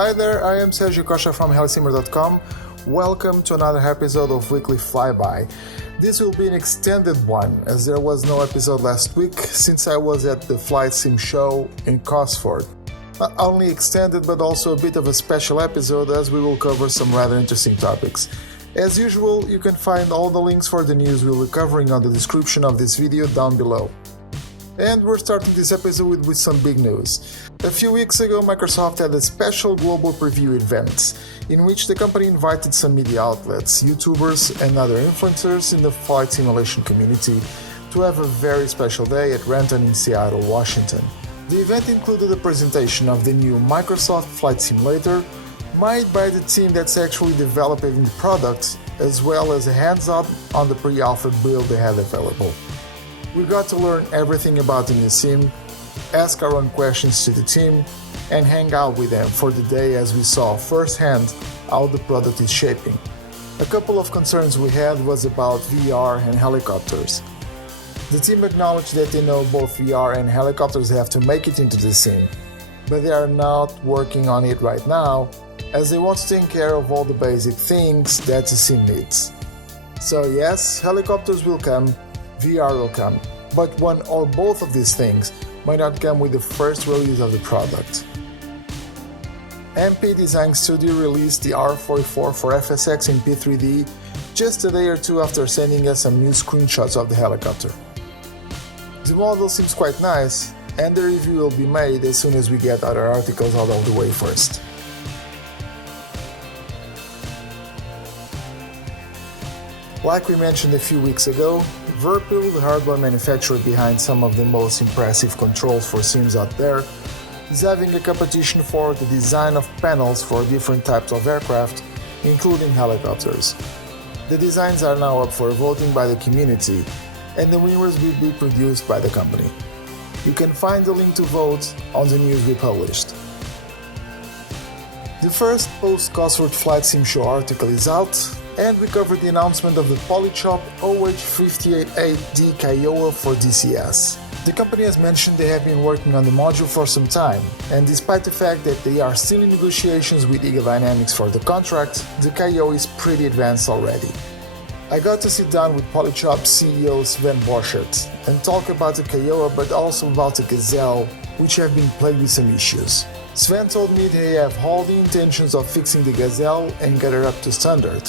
Hi there, I am Sergio from HeliSimmer.com. Welcome to another episode of Weekly FlyBy. This will be an extended one, as there was no episode last week since I was at the Flight Sim show in Cosford. Not only extended, but also a bit of a special episode, as we will cover some rather interesting topics. As usual, you can find all the links for the news we'll be covering on the description of this video down below. And we're starting this episode with some big news. A few weeks ago, Microsoft had a special global preview event, in which the company invited some media outlets, YouTubers and other influencers in the flight simulation community to have a very special day at Renton in Seattle, Washington. The event included a presentation of the new Microsoft Flight Simulator, made by the team that's actually developing the product, as well as a hands-on on the pre-alpha build they had available. We got to learn everything about the new sim, ask our own questions to the team, and hang out with them for the day as we saw firsthand how the product is shaping. A couple of concerns we had was about VR and helicopters. The team acknowledged that they know both VR and helicopters have to make it into the sim, but they are not working on it right now, as they want to take care of all the basic things that the sim needs. So yes, helicopters will come, VR will come, but one or both of these things might not come with the first release of the product. MP Design Studio released the R44 for FSX in P3D just a day or two after sending us some new screenshots of the helicopter. The model seems quite nice, and the review will be made as soon as we get other articles out of the way first. Like we mentioned a few weeks ago, Virpil, the hardware manufacturer behind some of the most impressive controls for sims out there, is having a competition for the design of panels for different types of aircraft, including helicopters. The designs are now up for voting by the community, and the winners will be produced by the company. You can find the link to vote on the news we published. The first post-Cosford Flight Sim Show article is out, and we covered the announcement of the Polychop CH-53E Kiowa for DCS. The company has mentioned they have been working on the module for some time, and despite the fact that they are still in negotiations with Eagle Dynamics for the contract, the Kiowa is pretty advanced already. I got to sit down with Polychop CEO Sven Borchert and talk about the Kiowa, but also about the Gazelle, which have been plagued with some issues. Sven told me they have all the intentions of fixing the Gazelle and get her up to standard.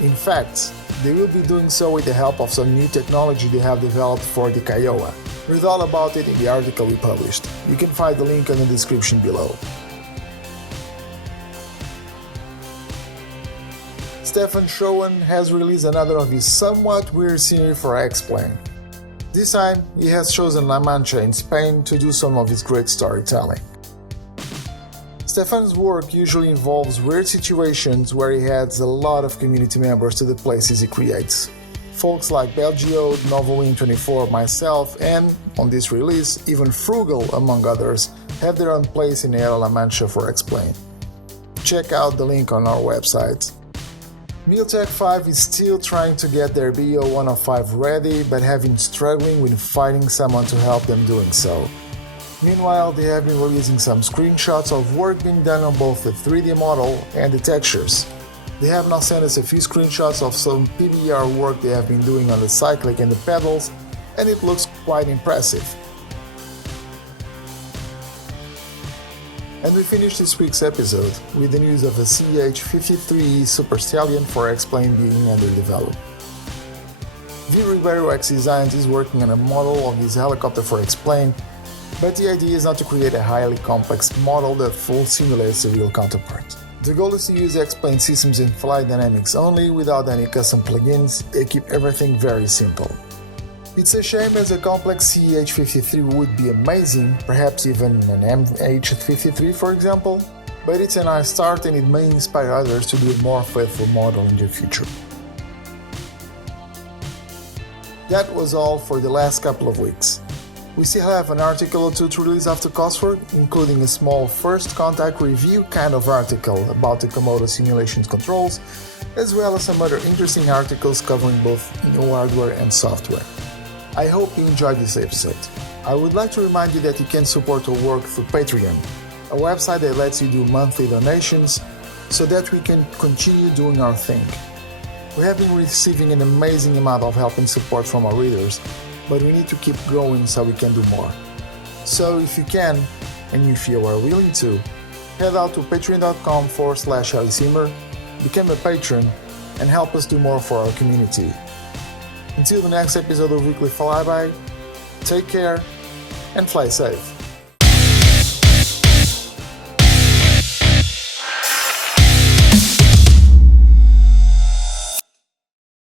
In fact, they will be doing so with the help of some new technology they have developed for the Kiowa. Read all about it in the article we published. You can find the link in the description below. Stefan Schoen has released another of his somewhat weird series for X-Plane. This time, he has chosen La Mancha in Spain to do some of his great storytelling. Stefan's work usually involves weird situations where he adds a lot of community members to the places he creates. Folks like Belgio, NovaWing24, myself, and, on this release, even Frugal, among others, have their own place in Aero La Mancha for X-Plane. Check out the link on our website. Miltech 5 is still trying to get their BO-105 ready, but have been struggling with finding someone to help them doing so. Meanwhile, they have been releasing some screenshots of work being done on both the 3D model and the textures. They have now sent us a few screenshots of some PBR work they have been doing on the cyclic and the pedals, and it looks quite impressive. And we finish this week's episode with the news of a CH-53E Super Stallion for X-Plane being under development. Virpil Design is working on a model of this helicopter for X-Plane, but the idea is not to create a highly complex model that fully simulates the real counterpart. The goal is to use X-Plane systems in flight dynamics only without any custom plugins and keep everything very simple. It's a shame, as a complex CH-53 would be amazing, perhaps even an MH-53 for example, but it's a nice start and it may inspire others to do a more faithful model in the future. That was all for the last couple of weeks. We still have an article or two to release after Cosford, including a small first contact review kind of article about the Komodo simulations controls, as well as some other interesting articles covering both new hardware and software. I hope you enjoyed this episode. I would like to remind you that you can support our work through Patreon. a website that lets you do monthly donations so that we can continue doing our thing. We have been receiving an amazing amount of help and support from our readers, but we need to keep growing so we can do more. So if you can, and if you are willing to, head out to patreon.com/HeliSimmer, become a patron, and help us do more for our community. Until the next episode of Weekly Flyby, take care and fly safe.